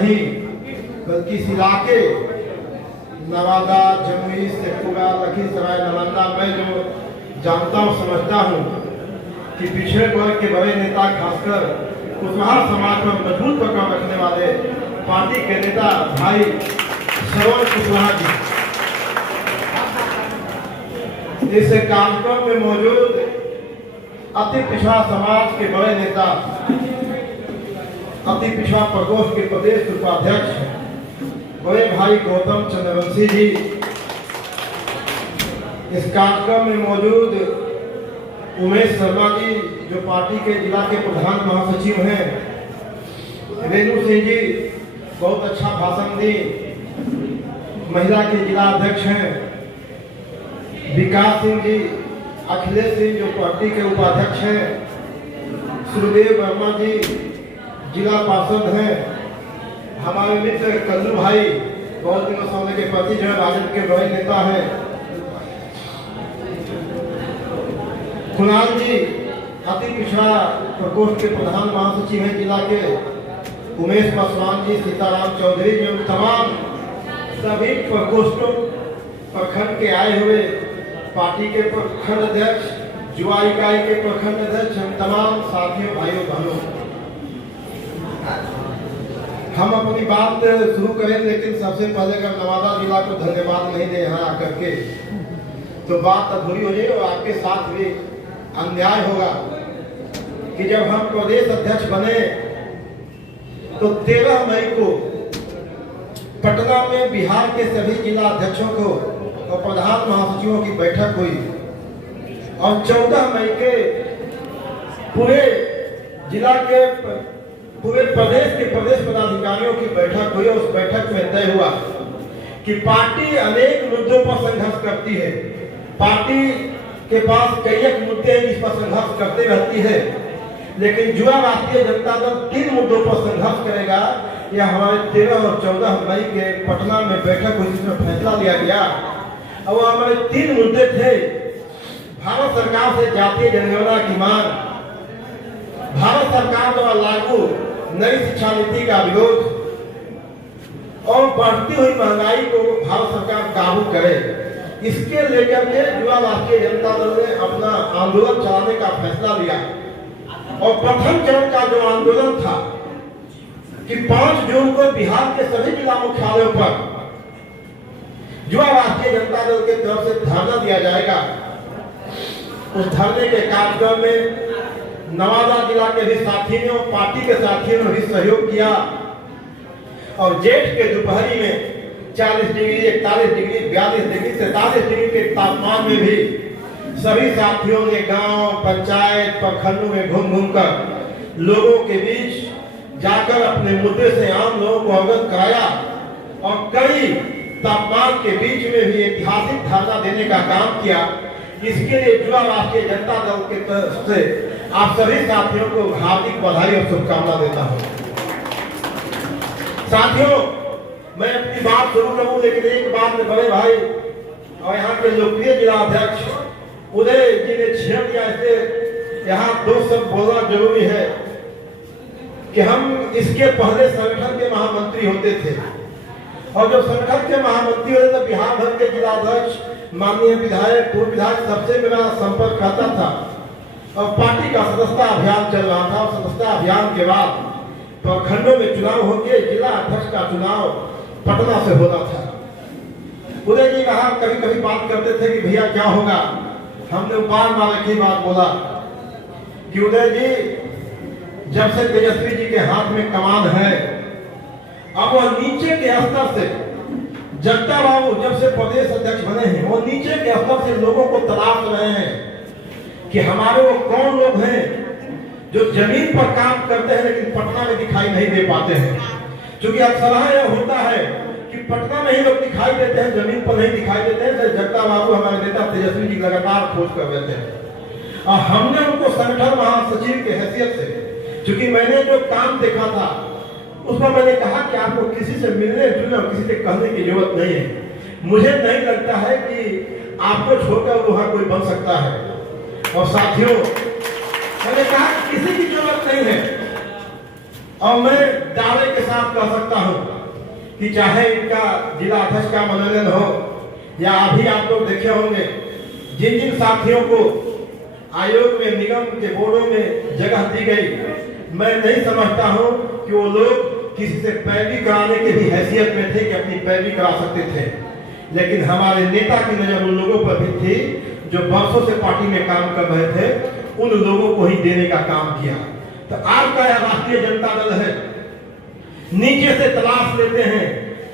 नहीं बल्कि इस इलाके नवादा, जमुई, शेखपुरा, लखीसराय, नालंदा मैं जो जानता हूँ, समझता हूँ कि पिछड़े वर्ग के बड़े नेता, खासकर कुशवाहा समाज पर मजबूत पकड़ रखने वाले पार्टी के नेता भाई श्रवण कुशवाहा जी इस कार्यक्रम में मौजूद अति पिछड़ा समाज के बड़े नेता, अति पिछड़ा प्रकोष्ठ के प्रदेश उपाध्यक्ष बड़े भाई गौतम चंद्रवंशी जी, इस कार्यक्रम में मौजूद उमेश शर्मा जी जो पार्टी के जिला के प्रधान महासचिव हैं, रेणु सिंह जी बहुत अच्छा भाषण दी, महिला के जिला अध्यक्ष हैं, विकास सिंह जी, अखिलेश सिंह जो पार्टी के उपाध्यक्ष हैं, सुरदेव वर्मा जी जिला पार्षद हैं, हमारे मित्र कल्लू भाई बहुत दिनों से होने के प्रति जो राजद के बड़े नेता हैं, कुणाल जी अति पिछड़ा प्रकोष्ठ के प्रधान महासचिव हैं जिला के, उमेश पासवान जी, सीताराम चौधरी जो तमाम सभी प्रकोष्ठों प्रखंड के आए हुए पार्टी के प्रखंड अध्यक्ष, युवा इकाई के प्रखंड अध्यक्ष, हम तमाम साथियों, भाइयों, बहनों, हम अपनी बात शुरू करें, लेकिन सबसे पहले अगर नवादा जिला को धन्यवाद नहीं दे यहाँ आकर के तो बात अधूरी हो जाएगी और आपके साथ भी अन्याय होगा कि जब हम प्रदेश अध्यक्ष बने तो 13 मई को पटना में बिहार के सभी जिला अध्यक्षों को और प्रधान महासचिवों की बैठक हुई और 14 मई के पूरे जिला के पूरे प्रदेश के प्रदेश पदाधिकारियों की बैठक हुई। उस बैठक में तय हुआ कि पार्टी अनेक मुद्दों पर संघर्ष करती है, पार्टी के पास कई मुद्दे हैं जिस पर संघर्ष करते रहती है, लेकिन युवा राष्ट्रीय जनता दल 3 मुद्दों पर संघर्ष करेगा। यह हमारे 13 और 14 मई के पटना में बैठक हुई जिसमें फैसला लिया गया और वो हमारे 3 मुद्दे थे। भारत सरकार से जातीय जनगणना की मांग, भारत सरकार द्वारा लागू नई शिक्षा नीति का विरोध और बढ़ती हुई महंगाई को भारत सरकार काबू करे, इसके लेकर के युवा राष्ट्रीय जनता दल ने अपना आंदोलन चलाने का फैसला लिया। और प्रथम चरण का जो आंदोलन था कि 5 जून को बिहार के सभी जिला मुख्यालयों पर युवा राष्ट्रीय जनता दल के तरफ से धरना दिया जाएगा। उस धरने के कार्यक्रम में नवादा जिला के भी साथियों ने और पार्टी के साथियों ने भी सहयोग किया और जेठ के दोपहरी में 40 डिग्री, 41 डिग्री, 42 डिग्री, 43 डिग्री के तापमान में भी सभी साथियों ने गांव, पंचायत, प्रखंडों में घूम घूम कर लोगों के बीच जाकर अपने मुद्दे से आम लोगों को अवगत कराया और कई तापमान के बीच में भी ऐतिहासिक धरना देने का काम किया। इसके लिए युवा राष्ट्रीय जनता दल के तरफ से आप सभी साथियों को हार्दिक बधाई और शुभकामना देता हूं। साथियों, मैं अपनी बात शुरू करूं, लेकिन एक बात में बड़े भाई और यहाँ के लोकप्रिय जिला अध्यक्ष उदय जी ने छेड़ दिया, इससे यहाँ 2 शब्द बोलना जरूरी है कि हम इसके पहले संगठन के महामंत्री होते थे और जब संगठन के महामंत्री होते तो बिहार भर के जिला अध्यक्ष, माननीय विधायक, पूर्व विधायक सबसे मेरा संपर्क खाता था और पार्टी का सदस्यता अभियान चल रहा था। और सदस्यता अभियान के बाद प्रखंडों में चुनाव होकर जिला अध्यक्ष का चुनाव पटना से होना था। उदय जी कहा, कभी कभी बात करते थे कि भैया क्या होगा, हमने उपाय मारा की बात बोला कि उदय जी जब से तेजस्वी जी के हाथ में कमान है, अब वह नीचे के स्तर से जनता बाबू जब से प्रदेश अध्यक्ष बने हैं वो नीचे के स्तर से लोगों को तलाश रहे हैं कि हमारे वो कौन लोग हैं जो जमीन पर काम करते हैं लेकिन पटना में दिखाई नहीं दे पाते हैं। क्योंकि अक्सर यह होता है कि पटना में ही लोग दिखाई देते हैं, जमीन पर नहीं दिखाई देते हैं। तो जनता बाबू हमारे नेता तेजस्वी जी लगातार खोज कर देते हैं और हमने उनको संगठन महासचिव की हैसियत से, क्योंकि मैंने जो काम देखा था उसमें मैंने कहा कि आपको किसी से मिलने जुलने और किसी से कहने की जरूरत नहीं है। मुझे नहीं लगता है कि आपको छोड़कर वहां कोई बन सकता है। और साथियों, मैंने कहा किसी की जरूरत नहीं है, और मैं दावे के साथ कह सकता हूं कि चाहे इनका जिला अध्यक्ष का मनोनयन हो या अभी आप लोग देखे होंगे जिन जिन साथियों को आयोग में, निगम के बोर्डों में जगह दी गई, मैं नहीं समझता हूं कि वो लोग किसी से पैरवी कराने की भी हैसियत में थे कि अपनी पैरवी करा सकते थे। लेकिन हमारे नेता की नजर उन लोगों पर भी थी जो वर्षों से पार्टी में काम कर रहे थे, उन लोगों को ही देने का काम किया। तो आज का यह राष्ट्रीय जनता दल है, नीचे से तलाश लेते हैं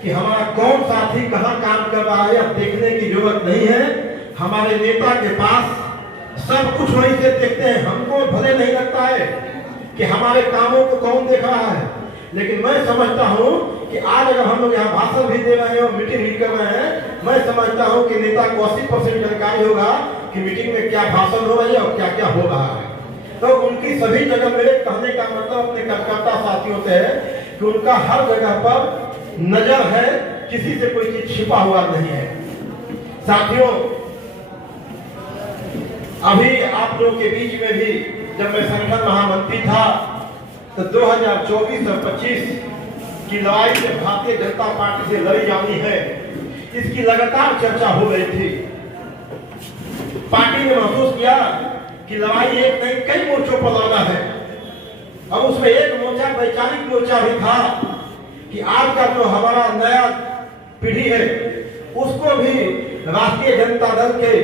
कि हमारा कौन साथी कहां काम कर रहा है, अब देखने की जरूरत नहीं है। हमारे नेता के पास सब कुछ वहीं से देखते हैं। हमको भले नहीं लगता है कि हमारे कामों को कौन देख रहा है, लेकिन मैं समझता हूं कि आज अगर हम लोग यहाँ भाषण भी दे रहे हैं और मीटिंग भी कर रहे हैं, मैं समझता हूं कि नेता को 80% जानकारी होगा कि मीटिंग में क्या भाषण हो रही है और क्या क्या हो रहा है। तो उनकी सभी जगह मेरे कहने का मतलब अपने कार्यकर्ता साथियों से है कि उनका हर जगह पर नजर है, किसी से कोई चीज छिपा हुआ नहीं है। साथियों, अभी आप लोगों के बीच में भी जब मैं संगठन महामंत्री था तो 2024 और 25 की लड़ाई से भारतीय जनता पार्टी से लड़ी जानी है, इसकी लगातार चर्चा हो रही थी। पार्टी ने महसूस किया कि लड़ाई एक नहीं कई मोर्चों पर लड़ना है। अब उसमें एक मोर्चा वैचारिक मोर्चा भी था कि आज का जो हमारा नया पीढ़ी है उसको भी राष्ट्रीय जनता दल के,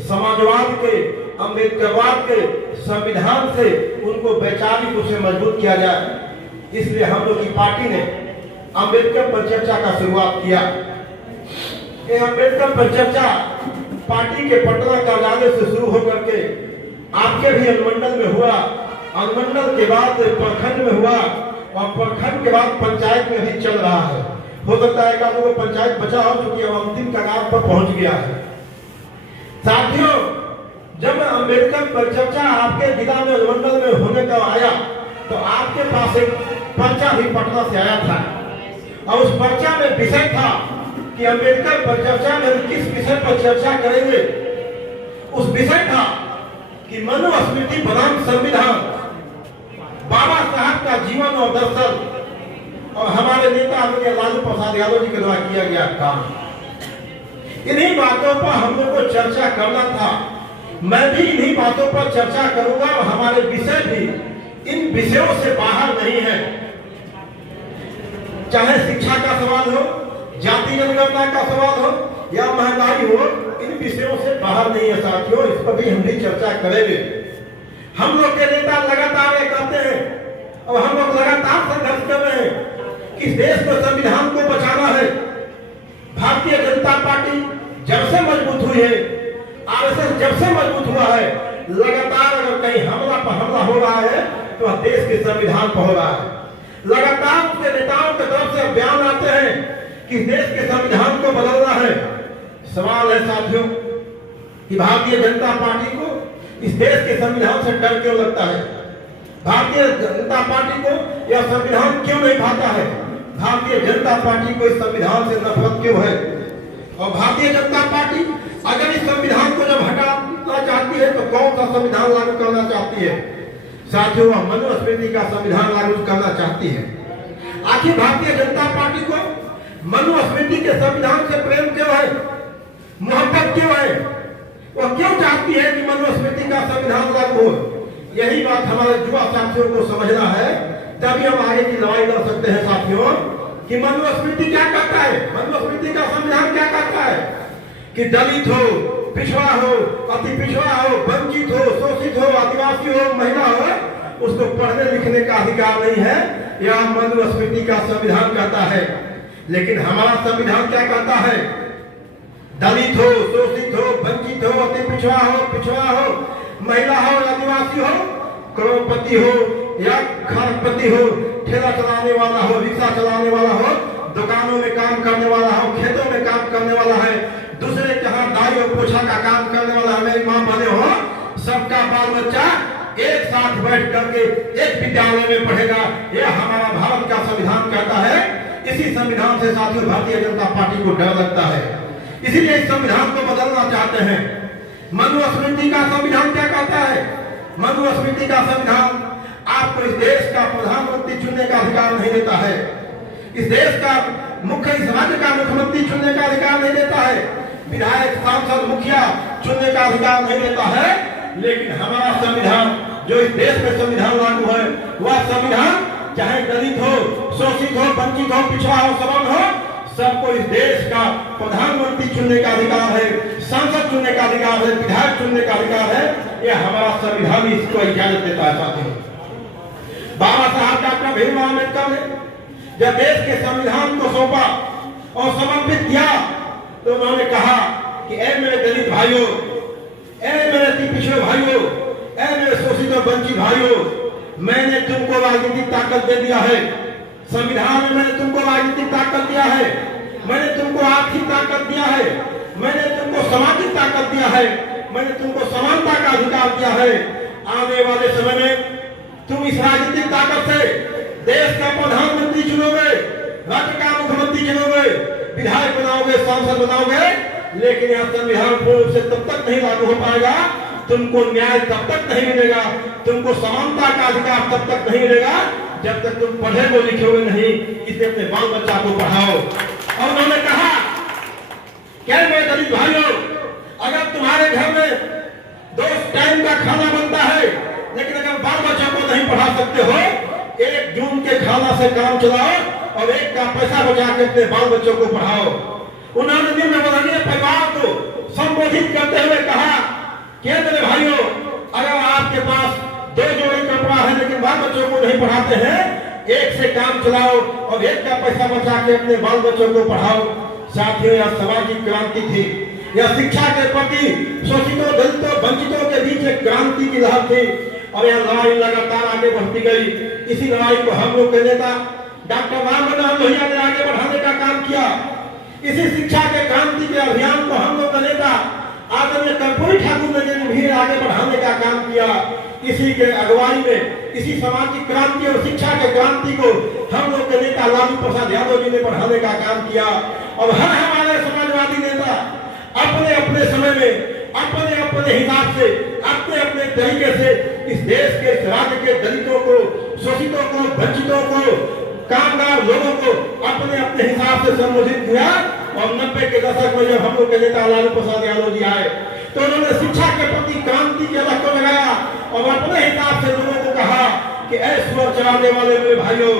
समाजवाद के, अम्बेडकरवाद के संविधान से उनको वैचारिक रूप से मजबूत किया जाए। इसलिए हम लोग की पार्टी ने अम्बेडकर पर चर्चा का शुरुआत किया। ये अम्बेडकर पर चर्चा पार्टी के पटना कार्यालय से शुरू होकर के आपके भी अनुमंडल में हुआ, अनुमंडल के बाद प्रखंड में हुआ और प्रखंड के बाद पंचायत में भी चल रहा है। हो सकता है कि आप लोगों को पंचायत बचा हो, चूंकि अब अंतिम कगार पर पहुंच गया है। साथियों, जब अम्बेडकर पर चर्चा आपके जिला में अनुमंडल में होने का आया तो आपके पास एक पर्चा भी पटना से आया था और उस पर्चा में विषय था कि अम्बेडकर पर चर्चा में किस विषय पर चर्चा करेंगे। उस विषय था कि मनुस्मृति बनाम संविधान, बाबा साहब का जीवन और दर्शन और हमारे नेता लालू प्रसाद यादव जी के द्वारा किया गया काम। इन्हीं बातों पर हम लोग को चर्चा करना था। मैं भी इन्हीं बातों पर चर्चा करूंगा और हमारे विषय भी इन विषयों से बाहर नहीं है। चाहे शिक्षा का सवाल हो, जाति जनगणना का सवाल हो या महंगाई हो, इन विषयों से बाहर नहीं है। साथियों, इस पर भी हम भी चर्चा करेंगे। हम लोग के नेता लगातार ये कहते हैं और हम लोग लगातार संघर्ष कर रहे हैं कि देश को, संविधान को बचाना है। भारतीय जनता पार्टी जब से मजबूत हुई है, आरएसएस जब से मजबूत हुआ है, लगातार अगर कहीं हमला पर हमला हो रहा है तो देश के संविधान पर हो रहा है। लगातार उसके नेताओं की तरफ से बयान आते हैं कि देश के संविधान को बदलना है। सवाल है साथियों कि भारतीय जनता पार्टी को इस देश के संविधान से डर क्यों लगता है? भारतीय जनता पार्टी को यह संविधान क्यों नहीं भाता है? भारतीय जनता पार्टी को इस संविधान से नफरत क्यों है? और भारतीय जनता पार्टी अगर इस संविधान को जब हटाना चाहती है तो कौन सा संविधान लागू करना चाहती है? साथियों, वह मनुस्मृति का संविधान लागू करना चाहती है। आखिर भारतीय जनता पार्टी को मनुस्मृति के संविधान से प्रेम क्यों है, मोहब्बत क्यों है? वह क्यों चाहती है कि मनुस्मृति का संविधान लागू हो? यही बात हमारे युवा साथियों को समझना है, तभी हम आगे की लड़ाई लड़ सकते हैं। साथियों, कि मनुस्मृति क्या कहता है, मनुस्मृति का संविधान क्या कहता है कि दलित हो, पिछड़ा हो, अति पिछड़ा हो, वंचित हो, शोषित हो, आदिवासी हो, महिला हो, उसको पढ़ने लिखने का अधिकार नहीं है। यह मनुस्मृति का संविधान कहता है। लेकिन हमारा संविधान क्या कहता है? दलित हो, शोषित हो, वंचित हो, अति पिछड़ा हो, महिला हो, आदिवासी हो, करोड़पति हो या खरपति हो, ठेला चलाने वाला हो, रिक्शा चलाने वाला हो, दुकानों में काम करने वाला हो, खेतों में काम करने वाला है, दूसरे के यहाँ दाई और पोछा का काम करने वाला है, मेरी मां बने हो, सबका बाल बच्चा एक साथ बैठ करके एक विद्यालय में पढ़ेगा। यह हमारा भारत का संविधान कहता है। इसी संविधान से साथियों भारतीय जनता पार्टी को डर लगता है, इसीलिए इस संविधान को बदलना चाहते हैं। मनुस्मृति का संविधान क्या कहता है? मनुस्मृति का संविधान आपको इस देश का प्रधानमंत्री चुनने का अधिकार नहीं देता है, इस देश का इस राज्य का मुख्यमंत्री चुनने का अधिकार नहीं देता है, विधायक सांसद मुखिया चुनने का अधिकार नहीं देता है। लेकिन हमारा संविधान, जो इस देश में संविधान लागू है, वह संविधान चाहे दलित हो, शोषित हो, वंचित हो, पिछड़ा हो, सबल हो, सबको इस देश का प्रधानमंत्री चुनने का अधिकार है, सांसद चुनने का अधिकार है, विधायक चुनने का अधिकार है। यह हमारा संविधान इसको इजाजत देता है। साथियों, बाबा साहब डॉक्टर भीमराव अम्बेडकर ने जब देश के संविधान को सौंपा और समर्पित किया तो उन्होंने कहा कि ऐ मेरे दलित भाइयों, ऐ मेरे अति पिछड़े भाइयों, ऐ मेरे शोषित और वंचित भाइयों, मैंने तुमको राजनीतिक ताकत दे दिया है। संविधान में मैंने तुमको राजनीतिक ताकत दिया है, मैंने तुमको आर्थिक ताकत दिया है, मैंने तुमको सामाजिक ताकत दिया है, मैंने तुमको समानता का अधिकार दिया है। आने वाले समय में तुम इस राजनीतिक ताकत से देश का प्रधानमंत्री चुनोगे, राज्य का मुख्यमंत्री चुनोगे, विधायक बनाओगे, सांसद बनाओगे, लेकिन यह संविधान पूर्ण रूप से तब तक नहीं लागू हो पाएगा, तुमको न्याय तब तक नहीं मिलेगा, तुमको समानता का अधिकार तब तक नहीं मिलेगा जब तक तुम पढ़े को लिखे हुए नहीं। इसे अपने बाल बच्चा को पढ़ाओ। और उन्होंने कहा क्या मेरे दलित भाइयों, अगर तुम्हारे घर में 2 टाइम का खाना बनता है, लेकिन अगर बाल बच्चों को नहीं पढ़ा सकते हो, 1 जून के खाना से काम चलाओ और 1 का पैसा बचा के अपने बाल बच्चों को पढ़ाओ। उन्होंने निम्न वर्गीय परिवार को संबोधित करते हुए कहा कि मेरे भाइयों, अगर आपके पास 2 जोड़ी कपड़ा है लेकिन बाल बच्चों को नहीं पढ़ाते हैं, 1 से काम चलाओ और 1 का पैसा बचा के अपने बाल बच्चों को पढ़ाओ। साथियों, यह सामाजिक क्रांति थी, यह शिक्षा के प्रति शोषितों, दलितों, वंचितों के बीच एक क्रांति की लहर थी और यह लड़ाई लगातार आगे बढ़ती गई। इसी लड़ाई को हम लोग के नेता डॉक्टर राम मनोहर लोहिया ने आगे बढ़ाने का काम किया। इसी शिक्षा के क्रांति के अभियान को हम लोग का नेता आदरणीय कर्पूरी ठाकुर ने भी आगे बढ़ाने का काम किया। इसी के अगुवाई में इसी सामाजिक क्रांति और शिक्षा के क्रांति को हम लोग के नेता लालू प्रसाद यादव जी ने बढ़ाने का काम किया। और हर हमारे समाजवादी नेता अपने अपने समय में अपने अपने हिसाब से, अपने अपने तरीके से इस देश के, इस राज्य के दलितों को, शोषितों को, वंचितों को, कामगार लोगों को अपने अपने हिसाब से संबोधित किया। और 90 के दशक में जब हम लोग के नेता लालू प्रसाद यादव जी आए तो उन्होंने शिक्षा के प्रति क्रांति के अलग को लगाया और अपने हिसाब से लोगों को कहा कि ऐ सुअर चराने वाले मेरे भाइयों,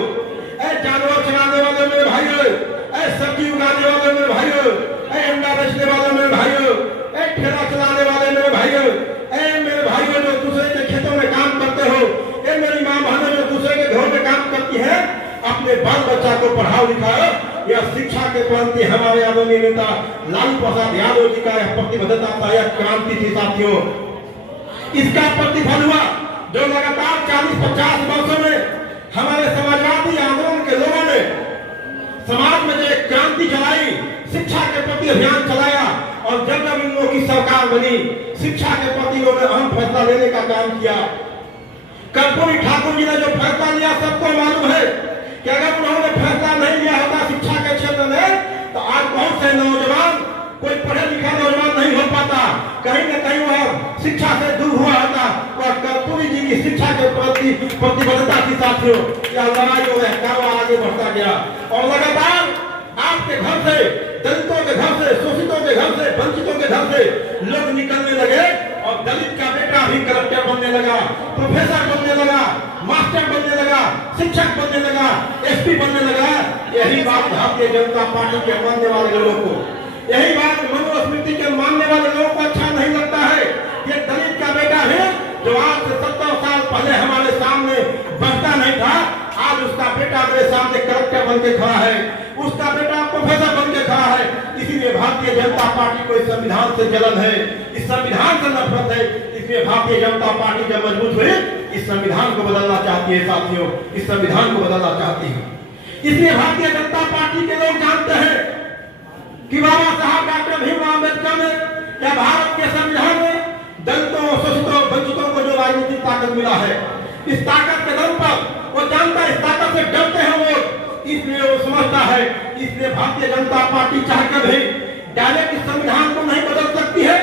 ऐ जानवर चराने वाले मेरे भाइयों, ऐ सब्जी उगाने वाले मेरे भाइयों, ऐ अंडा बेचने वाले मेरे भाइयों, ऐ ठेला चलाने वाले मेरे भाइयों, ऐ मेरे भाइयों जो दूसरे के खेतों में काम करते हो, ऐ मेरी माँ बहनें जो दूसरे के घरों में काम करती है, अपने बाल बच्चा को पढ़ाओ लिखाओ। यह शिक्षा के प्रति हमारे आदरणीय नेता लालू प्रसाद यादव जी का यह प्रतिबद्धता था, यह क्रांति थी। साथियों, इसका प्रतिफल हुआ जो लगातार 40-50 वर्षों में हमारे समाजवादी आंदोलन के लोगों ने समाज में जो एक क्रांति चलाई, शिक्षा के प्रति अभियान चलाया और जब जब इन लोगों की सरकार बनी, शिक्षा के प्रति इन्होंने अहम फैसला लेने का काम किया। कर्पूरी ठाकुर जी ने जो फैसला लिया सबको मालूम है कि अगर उन्होंने फैसला नहीं लिया होता शिक्षा के क्षेत्र में तो आज बहुत से नौजवान, कोई पढ़े लिखा नौजवान नहीं हो पाता, कहीं न कहीं वह शिक्षा से दूर हुआ होता। वह कर्पूरी जी की शिक्षा के प्रति प्रतिबद्धता की साथियों, यह लड़ाई जो है कार्रवाई आगे बढ़ता गया और लगातार आपके घर से, दलितों के घर से, शोषितों के घर से, वंचितों के घर से लोग निकलने लगे और दलित का बेटा भी कलेक्टर बनने लगा, प्रोफेसर बनने लगा, मास्टर बनने लगा, शिक्षक बनने लगा, एसपी बनने लगा। यही बात भारतीय जनता पार्टी के मानने वाले लोगों को, यही बात मनुस्मृति के मानने वाले लोगों को अच्छा नहीं लगता है। ये दलित का बेटा है जो आज से 70 साल पहले हमारे सामने बढ़ता नहीं था, आज उसका बेटा मेरे सामने कलेक्टर बन के खड़ा है, उसका बेटा प्रोफेसर बन के खड़ा है। इसीलिए भारतीय जनता पार्टी को इस संविधान से जलन है, इस संविधान से नफरत है। इसलिए भारतीय जनता पार्टी जब मजबूत हुई, इस संविधान को बदलना चाहती है। साथियों, इस संविधान को बदलना चाहती है। इसलिए भारतीय जनता पार्टी के लोग जानते हैं कि बाबा साहब डॉक्टर भीमराव अम्बेडकर ने या भारत के संविधान में दलितों, शोषितों, वंचितों को जो राजनीतिक ताकत मिला है, इस ताकत के दम पर वो जानता है, इस ताकत से डरते हैं वो, इसलिए वो समझता है। इसलिए भारतीय जनता पार्टी चाहकर भी डायरेक्ट इस संविधान को नहीं बदल सकती है,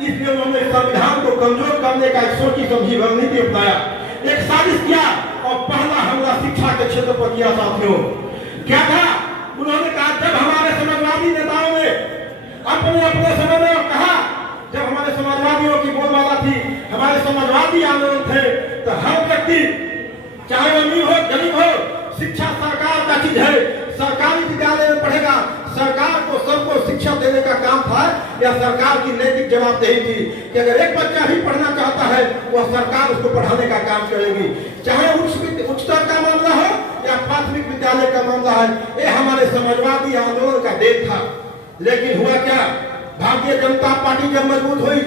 इसलिए उन्होंने इस संविधान को कमजोर करने का एक सोची समझी रणनीति अपनाया। एक साजिश किया और पहला हमला शिक्षा के क्षेत्र पर किया साथियों। क्या था? उन्होंने कहा जब हमारे समाजवादी नेताओं ने अपने अपने समय में कहा, जब हमारे समाजवादियों की बोलबाला थी, हमारे समाजवादी आंदोलन थे, तो हर व्यक्ति चाहे वो अमीर हो गरीब हो, शिक्षा सरकार का चीज है, सरकारी विद्यालय में पढ़ेगा, सरकार को सबको शिक्षा देने का काम था। या सरकार की नैतिक जवाबदेही थी कि अगर एक बच्चा ही पढ़ना चाहता है वह सरकार उसको पढ़ाने का काम करेगी, चाहे उच्चतर का मामला हो या प्राथमिक विद्यालय का मामला है। ये हमारे समाजवादी आंदोलन का देन था। लेकिन हुआ क्या? भारतीय जनता पार्टी जब मजबूत हुई,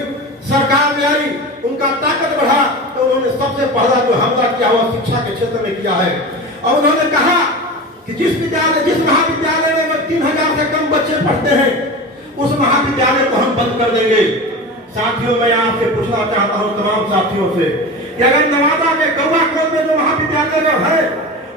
सरकार में आई, उनका ताकत बढ़ा, तो उन्होंने सबसे पहला जो हमला किया हुआ शिक्षा के क्षेत्र में किया है। और उन्होंने कहा कि जिस महाविद्यालय में 3000 से कम बच्चे पढ़ते हैं, उस महाविद्यालय को हम बंद कर देंगे। साथियों, मैं आपसे पूछना चाहता हूं तमाम साथियों से कि अगर नवादा के कौवा कोट में जो महाविद्यालय है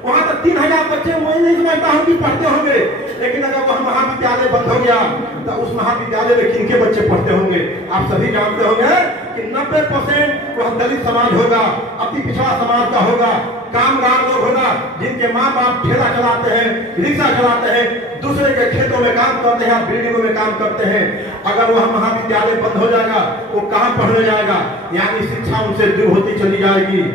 वहां तक 3000 बच्चे, मैं नहीं समझता हूं कि पढ़ते होंगे, लेकिन अगर वह महाविद्यालय बंद हो गया तो उस महाविद्यालय में किनके बच्चे पढ़ते होंगे? आप सभी जानते होंगे कि 90% वह दलित समाज होगा, अति पिछड़ा समाज का होगा, कामगार लोग होगा, जिनके माँ बाप ठेला चलाते हैं, रिक्शा चलाते हैं, दूसरे के खेतों में काम करते हैं, बिल्डिंगों में काम करते हैं। अगर वह महाविद्यालय बंद हो जाएगा, वो कहाँ पढ़ने जाएगा? यानी शिक्षा उनसे दूर होती चली जाएगी।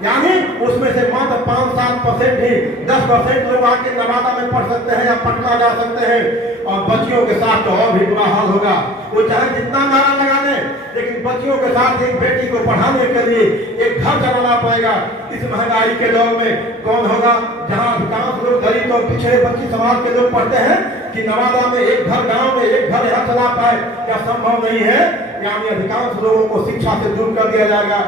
यानी उसमें से मात्र 5-7% ही 10% लोग आके नवादा में पढ़ सकते हैं या पटना जा सकते हैं, और बच्चियों के साथ तो और भी बुरा हाल होगा। वो चाहे जितना नारा लगा ले, लेकिन बच्चियों के साथ एक बेटी को पढ़ाने के लिए एक घर चलाना पड़ेगा। इस महंगाई के दौर में कौन होगा? जहाँ अधिकांश लोग दलित और पिछड़े बच्ची समाज के लोग पढ़ते हैं कि नवादा में एक घर, गाँव में एक घर यहाँ चला पाए, क्या संभव नहीं है। यानी अधिकांश लोगों को शिक्षा से दूर कर दिया जाएगा।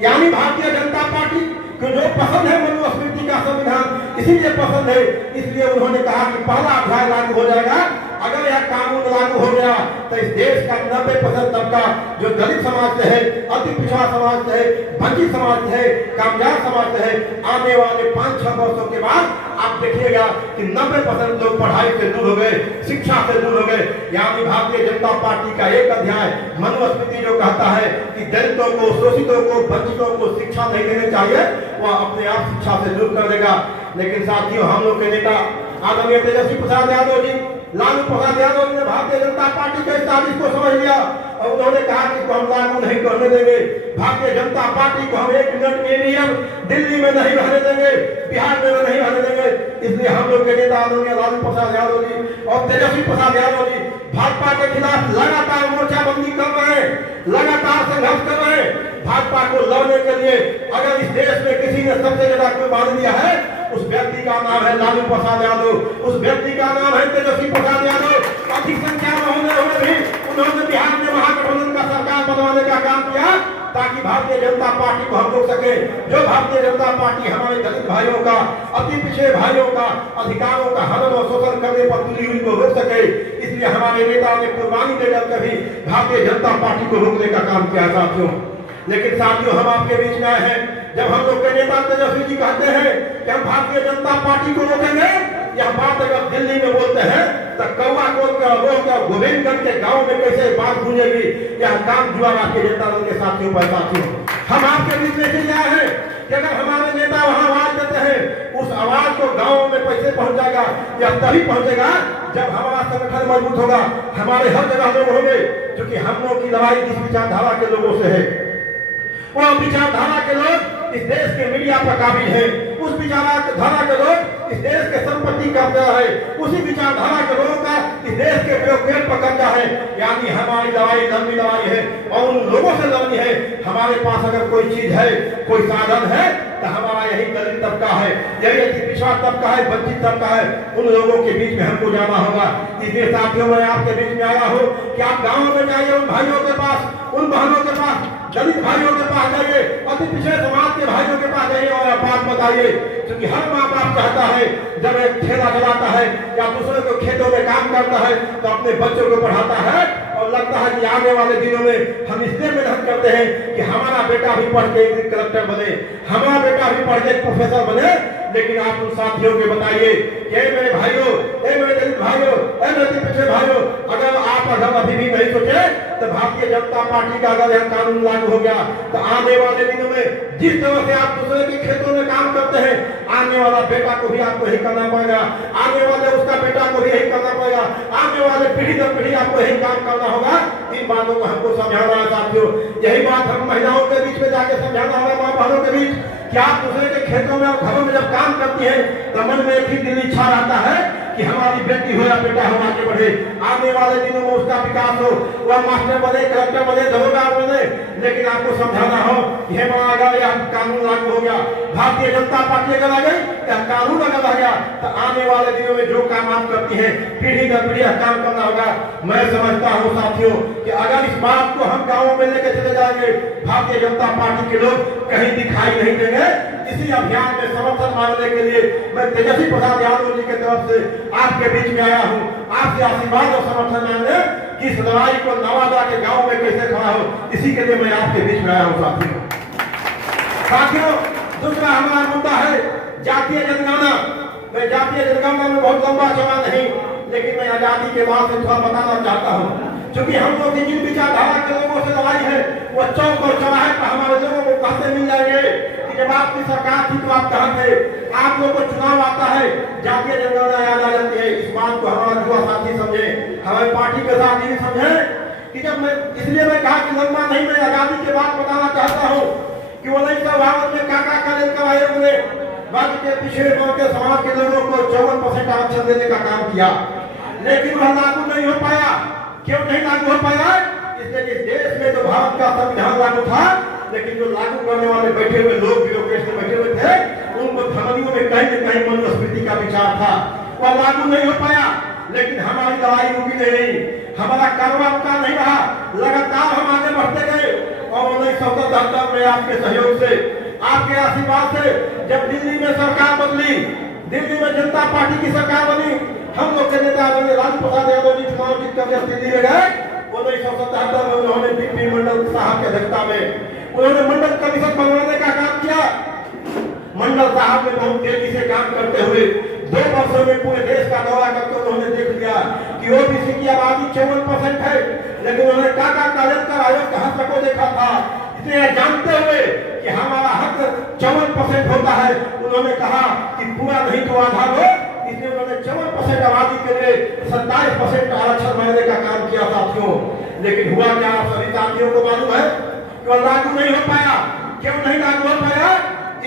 यानी भारतीय जनता पार्टी को जो पसंद है मनुस्मृति का संविधान, इसीलिए पसंद है, इसलिए उन्होंने कहा कि पहला अध्याय लागू हो जाएगा। अगर यह कानून लागू हो गया तो इस देश का 90% तबका जो दलित समाज से है, अति पिछड़ा समाज से है, वंचित समाज से है, कामगार समाज से है, आने वाले 5-6 वर्षों के बाद आप देखिएगा कि 90% लोग पढ़ाई से दूर हो गए, शिक्षा से दूर हो गए। यानी भारतीय जनता पार्टी का एक अध्याय मनुस्मृति जो कहता है कि दलितों को, शोषितों को, वंचितों को शिक्षा नहीं देनी चाहिए, वह अपने आप शिक्षा से दूर कर देगा। लेकिन साथियों, हम लोग के नेता आदरणीय तेजस्वी प्रसाद यादव जी, लालू प्रसाद यादव ने भारतीय जनता पार्टी के साजिश को समझ लिया और उन्होंने कहा कि इसको हम लागू नहीं करने देंगे। भारतीय जनता पार्टी को हम 1 मिनट में भी हम दिल्ली में नहीं रहने देंगे, बिहार में नहीं रहने देंगे। इसलिए हम लोग के नेता आदरणीय लालू प्रसाद यादव जी और तेजस्वी प्रसाद यादव जी भाजपा के खिलाफ लगातार मोर्चाबंदी कर रहे हैं, लगातार संघर्ष कर रहे हैं। भाजपा को लड़ने के लिए अगर इस देश में किसी ने सबसे ज्यादा कुर्बानी दिया है, उस व्यक्ति का नाम है लालू प्रसाद यादव, उस व्यक्ति का नाम है तेजस्वी प्रसाद यादव। अधिक संख्या में होने हुए भी उन्होंने बिहार में महागठबंधन का सरकार बनवाने का काम किया ताकि भारतीय जनता पार्टी को हम रोक सके। जो भारतीय जनता पार्टी हमारे दलित भाइयों का, अति पिछड़े भाइयों का अधिकारों का हनन और शोषण करने पर तुली हुई को रोक सके, इसलिए हमारे नेता ने कुर्बानी देकर कभी भारतीय जनता पार्टी को रोकने का काम किया साथियों। लेकिन साथियों, हम आपके बीच में आए हैं, जब हम लोग के नेता तेजस्वी जी कहते हैं कि हम भारतीय जनता पार्टी को रोकेंगे, यह बात अगर दिल्ली में बोलते हैं तो कौवा कोट का गोविंदगंज के गांव में कैसे बात गूंजेगी? यह काम जुआ भारतीय जनता दल के साथियों पर। साथियों, हम आपके बीच में इसलिए आए हैं कि अगर हमारे नेता वहां आवाज देते हैं, उस आवाज को गाँव में कैसे पहुंचाएगा? यह तभी पहुंचेगा जब हमारा संगठन मजबूत होगा, हमारे हर जगह लोग होंगे, क्योंकि हम लोग की लड़ाई जिस विचारधारा के लोगों से है, वो विचारधारा के लोग इस देश के मीडिया पर काबिल है, उस विचारधारा के लोग इस देश के संपत्ति का कब्जा है, उसी विचारधारा के लोगों का इस देश के ब्यूरोक्रेट पर कब्जा है। यानी हमारी लड़ाई लंबी लड़ाई है और उन लोगों से लड़नी है। हमारे पास अगर कोई चीज है, कोई साधन है, तो हमारा यही दलित तबका है, यही अति पिछड़ा तबका है, वंचित तबका है, उन लोगों के बीच में हमको जाना होगा। इसलिए साथियों, मैं आपके बीच में आया हूँ कि आप गाँव में जाइए, उन भाइयों के पास, उन बहनों के पास, दलित भाइयों के पास जाइए, अति पिछड़े समाज के भाइयों के पास जाइए और बात बताइए। क्योंकि हर माँ बाप चाहता है जब एक ठेला चलाता है या दूसरे को खेतों में काम करता है तो अपने बच्चों को पढ़ाता है और लगता है कि आने वाले दिनों में हम इसलिए मेहनत करते हैं कि हमारा बेटा भी पढ़ के एक कलेक्टर बने, हमारा बेटा भी पढ़ के प्रोफेसर बने। लेकिन आप उन साथियों के बताइए, मेरे भाइयों, मेरे दलित भाइयों, मेरे पीछे भाइयों, अगर अभी भी नहीं सोचे तो भारतीय जनता पार्टी का अगर यह कानून लागू हो गया तो आने वाले दिनों में जिस तरह से आप दूसरे के खेतों में काम करते हैं, आने वाला बेटा को भी आपको यही करना पड़ेगा, आने वाले उसका बेटा को भी यही करना पड़ेगा, आने वाले पीढ़ी दर पीढ़ी आपको यही काम करना होगा। इन बातों को हमको समझाना है साथियों। यही बात हम महिलाओं के बीच में जाके समझाना होगा, माँ बहनों के बीच, कि आप दूसरे के खेतों में और घरों में जब काम करती है तो मन में एक ही दिल इच्छा रहता है कि हमारी बेटी हो या बेटा हो आगे बढ़े, आने वाले दिनों में उसका विकास हो, वह मास्टर बने, कलेक्टर बने, दरोगा बने। लेकिन आपको समझाना हो यह बना यह कानून लागू हो गया, भारतीय जनता पार्टी अगर आ गई, यह कानून अगर आ गया तो आने वाले दिनों में जो काम आप करती है पीढ़ी दर पीढ़ी काम करना होगा। मैं समझता हूँ साथियों कि अगर इस बात को हम गाँव में लेकर चले जाएंगे, भारतीय जनता पार्टी के लोग कहीं दिखाई नहीं देंगे। इसी अभियान में समर्थन मांगने के लिए मैं तेजस्वी प्रसाद यादव जी की तरफ से आपके बीच में आया हूँ, आपसे आशीर्वाद और समर्थन मांगने कि इस लड़ाई को नवादा के गांव में कैसे खड़ा हो, इसी के लिए मैं आपके बीच में आया हूँ साथियों। दूसरा हमारा मुद्दा है जातीय जनगणना। मैं जातीय जनगणना में बहुत लंबा चौड़ा नहीं, लेकिन मैं आजादी के बाद से थोड़ा बताना चाहता हूँ, क्योंकि हम लोग की जिन विचारधारा के लोगों से लड़ाई है वो चौक और चौराहे पर हमारे लोगों को कहते मिल जाएंगे कि जब आपकी सरकार थी तो आप कहाँ थे, आप लोगों को चुनाव आता है जातीय जनगणना याद आ जाती है। इस बात को हमारा युवा साथी समझे, हमारे पार्टी के साथी भी समझे कि जब मैं इसलिए मैं कहा कि लंबा नहीं, मैं आजादी के बाद बताना चाहता हूँ कि 1952 में काका कालेलकर आयोग ने राज्य के पिछड़े वर्ग के समाज के लोगों को 54% आरक्षण देने का काम किया, लेकिन वह लागू नहीं हो पाया। क्यों नहीं लागू हो पाया? इसलिए कि देश में तो भारत का संविधान लागू था, लेकिन जो लागू करने वाले बैठे हुए लोग ब्यूरोक्रेट बैठे हुए थे, उनको धमनियों में कहीं न कहीं मनुस्मृति का विचार था, वह लागू नहीं हो पाया। लेकिन हमारी लड़ाई रुकी नहीं, हमारा कारवां रुका नहीं रहा, लगातार हम आगे बढ़ते गए। और 1977 में आपके सहयोग से, आपके आशीर्वाद से, जब दिल्ली में सरकार बदली, दिल्ली में जनता पार्टी की सरकार बनी, हम लोग के नेता लालू प्रसाद यादव जी चुनाव जीतकर जब दिल्ली में गए, 1977 में उन्होंने बीपी मंडल साहब की अध्यक्षता में उन्होंने मंडल कमीशन बनवाने का काम किया। मंडल साहब ने बहुत तेजी से काम करते हुए 2 वर्षों में पूरे देश का दौरा करके उन्होंने देख लिया कि ओबीसी की आबादी 54% है, लेकिन उन्होंने काका कालेलकर आयोग का हक को देखा था। इसे जानते हुए कि हमारा हक 54% होता है, उन्होंने कहा कि पूरा नहीं तो आधा दो, इसलिए उन्होंने 54% आबादी के लिए 27% आरक्षण मांगने का काम किया साथियों। लेकिन हुआ क्या, आप सभी साथियों को मालूम है कि वह लागू नहीं हो पाया। क्यों नहीं लागू हो पाया?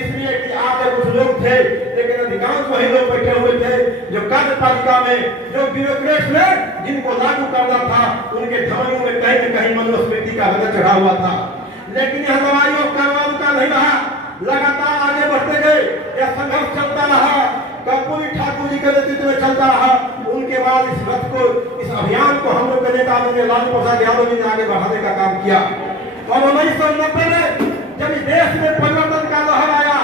इसलिए कि आप कुछ लोग थे, लेकिन अधिकांश वही लोग बैठे हुए थे जो कार्यपालिका में, जो ब्यूरोक्रेट्स में, जिनको लागू करना था, उनके धमनियों में कहीं न कहीं मनुस्मृति का रंग चढ़ा हुआ था। लेकिन यह लड़ाई और कारवां का नहीं रहा, लगातार आगे बढ़ते गए, यह संघर्ष चलता रहा, कर्पूरी ठाकुर जी के नेतृत्व में चलता रहा। उनके बाद इस रथ को, इस अभियान को हम लोग के नेता लालू प्रसाद यादव जी ने आगे बढ़ाने का काम किया। और 1990 में जब इस देश में परिवर्तन का लहर आया,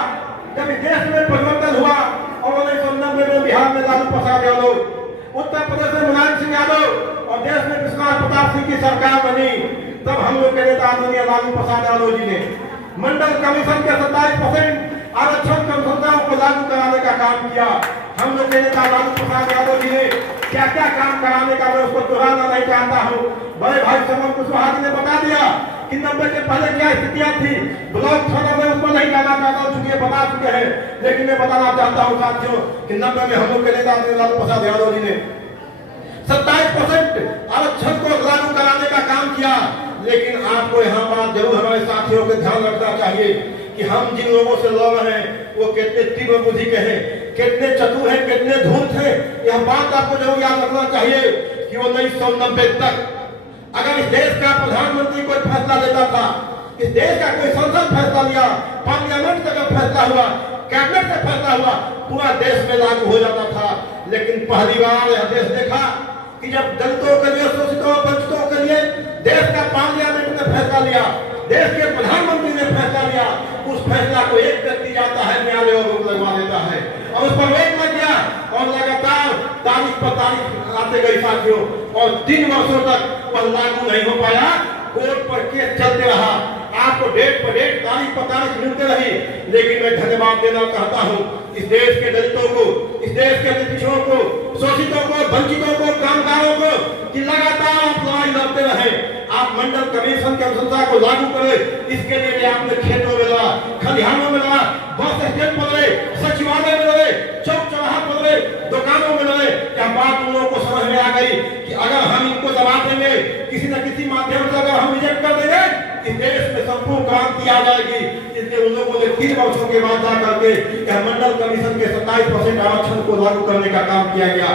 जब इस देश में परिवर्तन हुआ और 1990 में बिहार में लालू प्रसाद यादव, उत्तर प्रदेश में मुलायम सिंह यादव और देश में विश्वनाथ प्रताप सिंह की सरकार बनी, तब हम लोग के नेता आदरणीय लालू प्रसाद यादव जी ने मंडल कमीशन के 27% आरक्षण संस्थाओं को लागू कराने का काम किया। हम लोग के नेता लालू प्रसाद यादव जी ने क्या क्या काम कराने का, मैं उसको दोहराना नहीं चाहता हूँ। बड़े भाई समर कुशवाहा जी ने बता दिया कि 90 के पहले क्या स्थितियां थी, ब्लॉक थाना में उसको नहीं जाना चाहता, चूंकि बता चुके हैं। लेकिन मैं बताना चाहता हूँ साथियों कि 90 में हम लोग के नेता लालू प्रसाद यादव जी ने 27% आरक्षण को लागू कराने का काम किया। लेकिन आपको यहाँ बात जरूर हमारे साथियों के ध्यान रखना चाहिए कि हम जिन लोगों से लड़ रहे हैं वो कितने तीव्र बुद्धि के हैं, कितने चतुर हैं, कितने धूर्त हैं। यह बात आपको जरूर याद रखना चाहिए कि 1990 तक अगर इस देश का प्रधानमंत्री कोई फैसला लेता था, इस देश का कोई संसद फैसला लिया, पार्लियामेंट से अगर फैसला हुआ, कैबिनेट से फैसला हुआ, पूरा देश में लागू हो जाता था। लेकिन पहली बार यह देश देखा कि जब दलितों के लिए, शोषितों वंचितों के लिए देश का पार्लियामेंट ने फैसला लिया, देश के प्रधानमंत्री ने फैसला लिया, उस फैसला को एक व्यक्ति जाता है न्यायालय और रोक लगवा देता है और उस पर रोक लग गया और लगातार तारीख पर तारीख आते गई साथियों, और 3 वर्षों तक वह लागू नहीं हो पाया। कोर्ट पर केस चलते रहा, आपको डेट पर डेट, तारीख पर तारीख मिलते रही। लेकिन मैं धन्यवाद देना चाहता हूँ इस देश के दलितों को, इस देश के पिछड़ों को, शोषितों को, वंचितों आप मंडल कमीशन की अनुशंसा को लागू करें। इसके लिए आपने खेतों में लगा, खलिहानों में लगा, बस स्टैंड पर लगे, सचिवालय में लगे, चौक चौराहा पर लगे, दुकानों में लगे। क्या बात उन लोगों को समझ में आ गई कि अगर हम इनको दबा देंगे, किसी न किसी माध्यम से अगर हम रिजेक्ट कर देंगे, इस देश में संपूर्ण क्रांति आ जाएगी। इसलिए उन लोगों ने 3 वर्षों के बाद जा करके मंडल कमीशन के 27% आरक्षण को लागू करने का काम किया गया।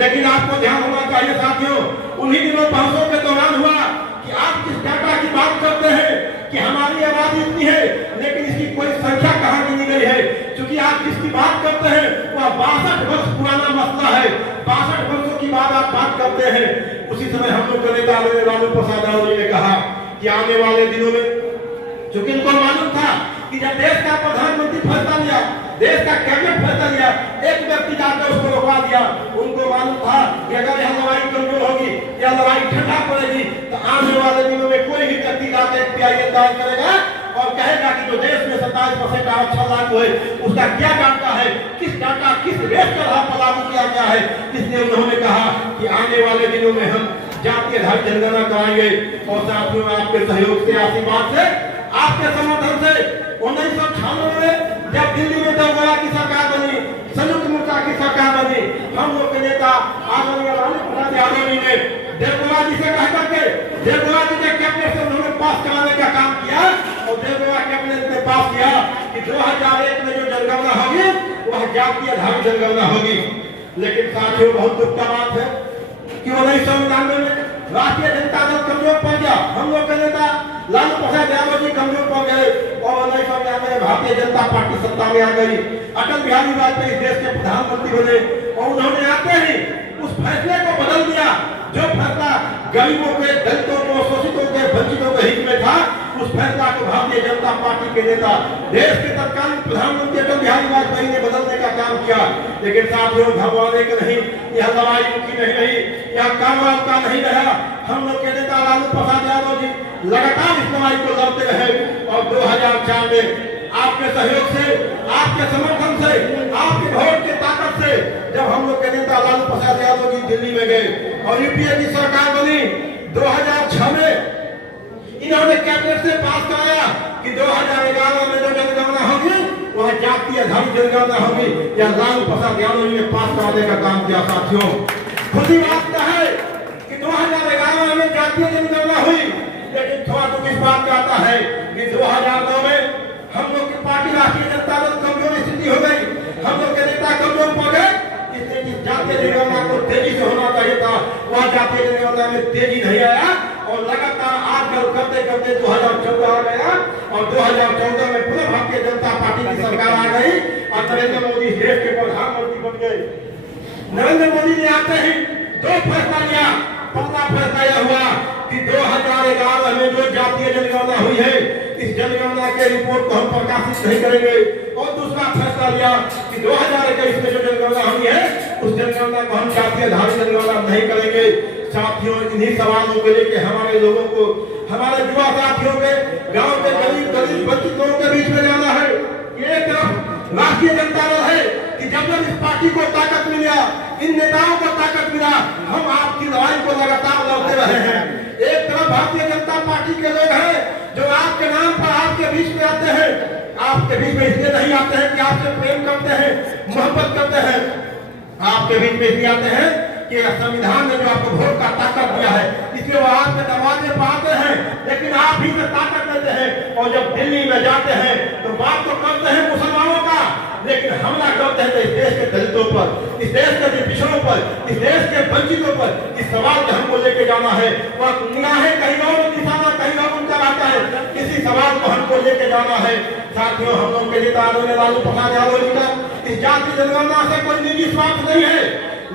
लेकिन आपको ध्यान होना चाहिए साथियों, उन्हीं दिनों बहसों के दौरान हुआ कि आप जिस डाटा की बात करते हैं कि हमारी आबादी इतनी है, लेकिन इसकी कोई संख्या कहाँ गिनी गई है। क्योंकि आप जिसकी बात करते हैं वह 62 वर्ष पुराना मसला है। 62 वर्षों की बात करते हैं। उसी समय हम लोग के नेता लालू प्रसाद यादव जी ने कहा कि आने वाले दिनों में, चूंकि इनको मालूम था कि जब देश का प्रधानमंत्री फैसला लिया, देश का कैबिनेट फैसला लिया, एक व्यक्ति जाकर उसको रोका दिया। उनको मालूम था कि अगर यह लड़ाई कमजोर होगी, यह लड़ाई ठंडा पड़ेगी, तो आने वाले दिनों में कोई भी व्यक्ति जाकर पीआईएल दायर करेगा और कहेगा कि जो देश में 27% आरक्षण लागू है उसका क्या डाटा है, किस डाटा किस रेट के आधार पर लागू किया गया है। इसलिए उन्होंने कहा कि आने वाले दिनों में हम जातीय आधारित जनगणना कराएंगे। और साथियों, आपके सहयोग से, आशीर्वाद से, आपके समर्थन से 1998 में जब दिल्ली में देवगौड़ा की सरकार बनी, संयुक्त मोर्चा की सरकार बनी, हम लोग के नेता आदरणीय लालू प्रसाद यादव जी ने देवगौड़ा जी से कह करके देवगौड़ा जी के कैबिनेट से उन्होंने पास कराने का काम किया। और देवगौड़ा कैबिनेट ने पास किया कि 2001 में जो जनगणना होगी वह जातीय आधारित जनगणना होगी। लेकिन साथियों, बहुत दुख का बात है कि 1999 में राष्ट्रीय जनता दल कमजोर पड़ गया। हम लोग के नेता लालू प्रसाद यादव जी कमजोर पड़ गए और 1999 में भारतीय जनता पार्टी सत्ता में आ गई। अटल बिहारी वाजपेयी देश के प्रधानमंत्री बने और उन्होंने आते ही उस फैसले को बदल दिया। जो फैसला गरीबों के, दलितों को, शोषितों के, वंचितों के हित में था, उस फैसला को भारतीय जनता पार्टी के नेता, देश के तत्कालीन प्रधानमंत्री अटल बिहारी वाजपेयी ने बदलने का काम किया। लेकिन साथियों, घबराने के नहीं, यह लड़ाई रुकी नहीं रही, यह काम का नहीं रहा। हम लोग के नेता लालू प्रसाद यादव जी लगातार इस लड़ाई को लड़ते रहे और 2004 में आपके सहयोग से, आपके समर्थन से, आपके वोट की ताकत से जब हम लोग के नेता लालू प्रसाद यादव जी दिल्ली में गए और यूपीए की सरकार बनी 2006 में, इन्होंने कैबिनेट से पास कराया कि 2011 में जो जनगणना होगी वह जातीय आधारित जनगणना होगी। या लालू प्रसाद यादव जी ने पास कराने का काम किया। साथियों, खुशी बात क्या है कि 2011 में जातीय जनगणना हुई, लेकिन थोड़ा दुख इस बात का आता है कि 2009 में हम लोग की पार्टी राष्ट्रीय जनता दल कमजोर स्थिति हो गई, हम लोग के नेता कमजोर पड़ गए। इसलिए जिस जातीय जनगणना को तेजी से होना चाहिए था वह जातीय जनगणना में तेजी नहीं आया और लगातार आजकल करते करते 2014 आ गया और 2014 में पुनः भारतीय जनता पार्टी की सरकार आ गई और नरेंद्र मोदी देश के प्रधानमंत्री बन गए। नरेंद्र मोदी ने आते ही 2 फैसला लिया। पहला फैसला यह हुआ कि 2011 में जो जातीय जनगणना हुई है, इस जनगणना के रिपोर्ट को हम प्रकाशित नहीं करेंगे। और दूसरा फैसला लिया कि 2021 में जो जनगणना हुई है उस जनगणना को हम जातीय आधारित जनगणना नहीं करेंगे। साथियों, इन्हीं सवालों को लेकर हमारे लोगों को, हमारे युवा साथियों के, गांव के गरीब बच्चों के बीच में जाना है। एक तरफ राष्ट्रीय जनता दल है कि जब जब इस पार्टी को ताकत मिला, इन नेताओं को ताकत मिला, हम आपकी लड़ाई को लगातार लड़ते रहे हैं। एक तरफ भारतीय जनता पार्टी के लोग हैं जो आपके नाम पर आपके बीच में आते हैं। आपके बीच में इसलिए नहीं आते हैं कि आपसे प्रेम करते हैं, मोहब्बत करते हैं। आपके बीच में इसलिए आते हैं कि संविधान ने जो आपको वोट का ताकत दिया है, इसलिए वो आपके दरवाजे पर आते हैं, लेकिन आप ही में ताकत देते हैं। और जब दिल्ली में जाते हैं तो बात तो करते हैं मुसलमानों का, लेकिन हमला करते हैं इस देश के दलितों पर, इस देश के पिछड़ों पर, इस देश के वंचितों पर। इस सवाल को हमको लेके जाना है, वह निगाहें कहीं और निशाना कहीं और उनका रहता है, इसी सवाल को हमको लेके जाना है। साथियों, हम लोग के नेता आदरणीय लालू प्रसाद यादव जी का इस जातीय जनगणना से कोई निजी स्वार्थ नहीं है,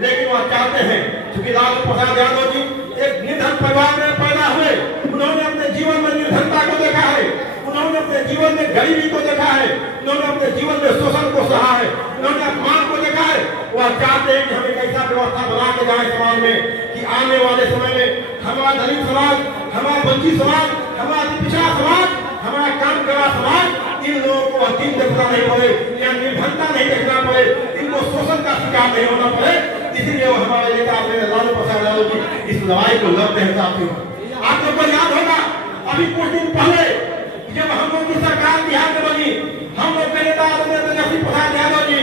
लेकिन वह चाहते हैं, क्योंकि लालू प्रसाद यादव जी एक निर्धन परिवार में पैदा हुए, उन्होंने अपने जीवन में निर्धनता को देखा है, उन्होंने अपने जीवन में गरीबी को देखा है, उन्होंने अपने जीवन में शोषण को सहा है, उन्होंने अपमान को देखा है। वह चाहते हैं कि हम एक ऐसा व्यवस्था बना के जाए समाज में कि आने वाले समय में हमारा दलित समाज, हमारा वंचित समाज, हमारा पिछड़ा समाज, हमारा काम करा समाज, इन लोगों को हकीम देखना नहीं पड़े या निर्धनता नहीं देखना पड़े, इनको शोषण का शिकार नहीं होना पड़े। इसीलिए वो हमारे नेता लालू प्रसाद यादव जी इस लड़ाई को लड़ते हैं। साथियों, आप लोग को अभी कुछ दिन पहले जब हम लोग की सरकार बिहार में बनी, हम लोग के नेता तेजस्वी प्रसाद यादव जी,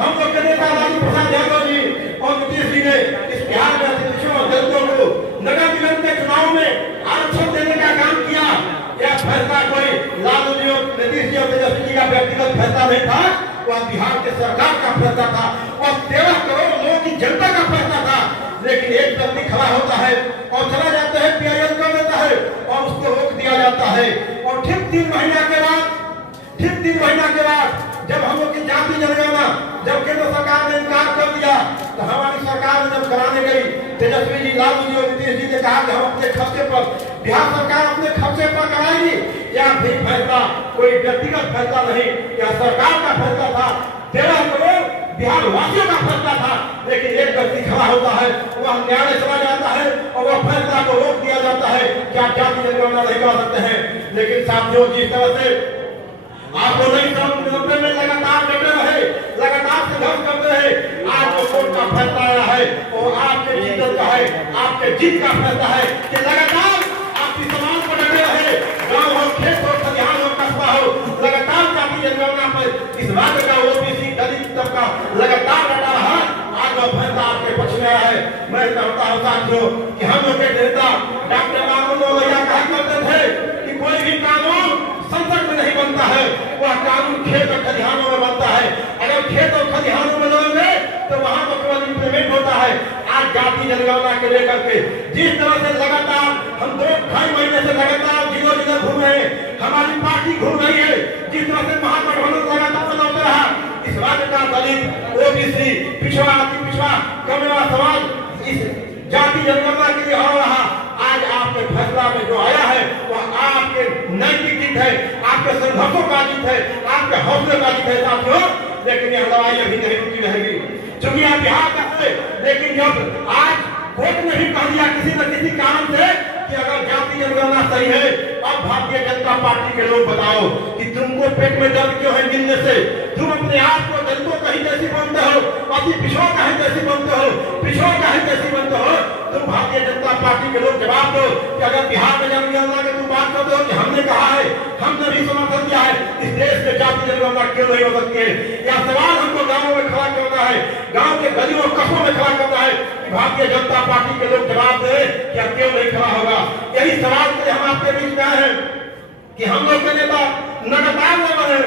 हम लोग के नेता लालू प्रसाद यादव जी और नीतीश जी ने इस बिहार में अतिथियों और दलितों को नगर निगम के चुनाव में आरक्षण देने का काम किया। यह फैसला कोई लालू जी और नीतीश जी और तेजस्वी जी का व्यक्तिगत फैसला नहीं था, वह बिहार के सरकार का फैसला था और 13 करोड़ लोगों की जनता का फैसला था। लेकिन एक व्यक्ति खड़ा होता है और चला जाता है, पीआईएल कर देता है और उसको रोक दिया जाता है। और ठीक 3 महीना के बाद जब हम लोग की जाति जनगणना जब केंद्र सरकार ने इनकार कर दिया, तो हमारी सरकार ने जब कराने गई, तेजस्वी जी, लालू जी और नीतीश जी ने कहा कि हम अपने खर्चे पर, बिहार सरकार अपने खर्चे पर कराएगी। यह भी फैसला कोई व्यक्तिगत फैसला नहीं, यह सरकार का फैसला था। 13 करोड़ बिहार वासियों का फैसला था। लेकिन एक व्यक्ति खड़ा होता है, वह न्यायालय चला जाता है और वह फैसला को रोक दिया जाता है कि आप जाति जनगणना नहीं कर सकते हैं। लेकिन साथियों, जिस तरह से आपको नहीं समझ में लगातार डटे रहे, लगातार संघर्ष करते रहे, आज जो कोर्ट का फैसला आया है वो आपके जीत का है, आपके जीत का फैसला है कि लगातार आपकी समाज पर डटे रहे, गाँव हो, खेत हो, खलिहान हो, कस्बा हो, लगातार जाति जनगणना पर इस राज्य का ओबीसी दलित तबका लगातार डटा रहा। आज वो फैसला आपके पक्ष में आया है। मैं चाहता हूँ साथियों कि हम लोग के नेता डॉक्टर मामूद भैया कहा करते थे कि कोई भी कानून संसद में नहीं बनता है, वह कानून खेत और खलिहानों में बनता है। अगर खेत और खलिहानों में लोगे तो वहां तो केवल इंप्लीमेंट होता है। आज जाति जनगणना के लेकर के जिस तरह से लगातार हम 2-2.5 महीने से लगातार जिलों घूम रहे हैं, हमारी पार्टी घूम रही है, जिस तरह से महागठबंधन लगातार बनाते रहा, इस राज्य का दलित, ओबीसी, पिछड़ा, अति पिछड़ा, कमजोर समाज इस जाति जनगणना के लिए हो रहा। आज आपके फैसला में जो आया है वह आपके नैतिक जीत है, आपके संघर्षों का जीत है, आपके हौसले का जीत है साथियों। लेकिन यह लड़ाई अभी नहीं रुकी रहेगी, क्योंकि आप बिहार का है। लेकिन जब आज कोर्ट ने भी कह दिया किसी न किसी कारण से कि अगर जाति जनगणना सही है, अब भारतीय जनता पार्टी के लोग बताओ कि तुमको पेट में दर्द क्यों है गिनने से? तुम अपने आप को दलितों का ही जैसी बनते हो, अति पिछड़ों का ही जैसी बनते हो, पिछड़ों का ही जैसी बनते हो। तुम भारतीय जनता पार्टी के लोग जवाब दो कि अगर बिहार में जनगणना की तुम बात करते हो कि हमने कहा है, हमने भी समर्थन दिया है, इस देश में जाति जनगणना क्यों नहीं हो सकती है? यह सवाल हमको गाँवों में खड़ा करना है, गाँव के गलियों कस्बों में खड़ा करना है। भारतीय जनता पार्टी के लोग जवाब दे क्या क्यों नहीं खड़ा होगा? यही सवाल के हम आपके बीच में आए हैं कि हम लोग के नेता लगातार न बने,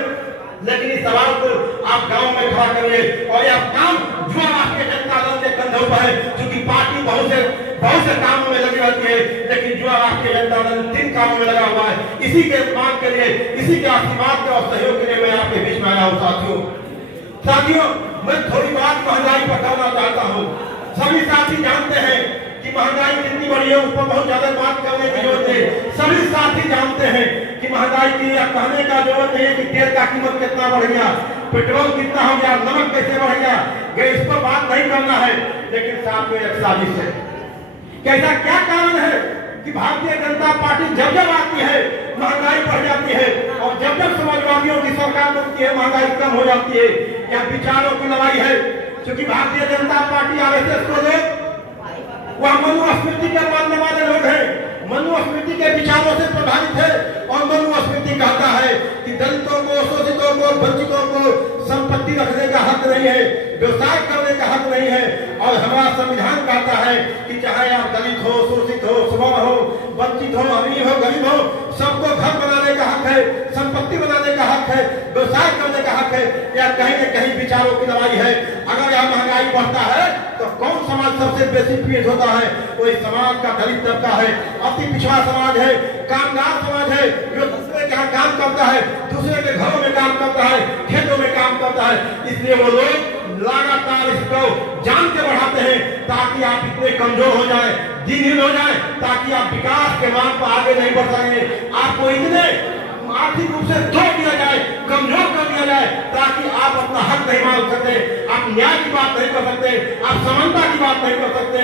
लेकिन इस सवाल को आप गांव में खड़ा करिए। और यह काम जो आपके जनता दल के कंधों पर है, क्योंकि पार्टी बहुत से कामों में लगी रहती है, लेकिन जो आपके जनता दल 3 कामों में लगा हुआ है, इसी के मांग के लिए, इसी के आशीर्वाद के और सहयोग के लिए मैं आपके बीच में आया हूँ साथियों। मैं थोड़ी बात महंगाई पर करना चाहता हूँ। सभी साथी जानते हैं कि महंगाई कितनी बढ़ी है, उस पर बहुत ज्यादा बात करने की जरूरत है। सभी साथी जानते हैं कि महंगाई की कहने का जरूरत नहीं है कि तेल का कीमत कितना बढ़ गया, पेट्रोल कितना हो गया, नमक कैसे बढ़ गया, गैस पर बात नहीं करना है। लेकिन साथ में एक साजिश है। कैसा क्या कारण है कि भारतीय जनता पार्टी जब जब आती है महंगाई बढ़ जाती है, और जब जब समाजवादियों की सरकार बनती है महंगाई कम हो जाती है? यह विचारों की लड़ाई है, क्योंकि भारतीय जनता पार्टी आरएसएस को लोग वह मनुस्मृति के मानने वाले लोग हैं, मनुस्मृति के विचारों से प्रभावित है। और मनुस्मृति कहता है कि दलितों को, शोषितों को, वंचितों को संपत्ति रखने का हक नहीं है, व्यवसाय करने का हक नहीं है। और हमारा संविधान कहता है कि चाहे आप दलित हो, शोषित हो, सवर्ण हो, वंचित हो, अमीर हो, गरीब हो, सबको घर बनाने का हक है, संपत्ति बनाने का हक है, व्यवसाय करने का हक है। या कहीं न कहीं विचारों की लड़ाई है। अगर यह महंगाई बढ़ता है तो कौन समाज सबसे बेसी पीड़ित होता है? वही समाज का दलित तबका है, अति पिछड़ा समाज है, कामगार समाज है, जो दूसरे के यहाँ काम करता है, दूसरे के घरों में काम करता है, खेतों में काम करता है। इसलिए वो लोग लगातार इसको जान के बढ़ाते हैं ताकि आप इतने कमजोर हो जाए, दिनहीन हो जाए, ताकि आप विकास के मार्ग पर आगे नहीं बढ़ सकेंगे। आपको इतने आर्थिक रूप से तोड़ दिया जाए, कमजोर कर दिया जाए, ताकि आप अपना हक नहीं मांग सकते, आप न्याय की बात नहीं कर सकते, आप समानता की बात नहीं कर सकते,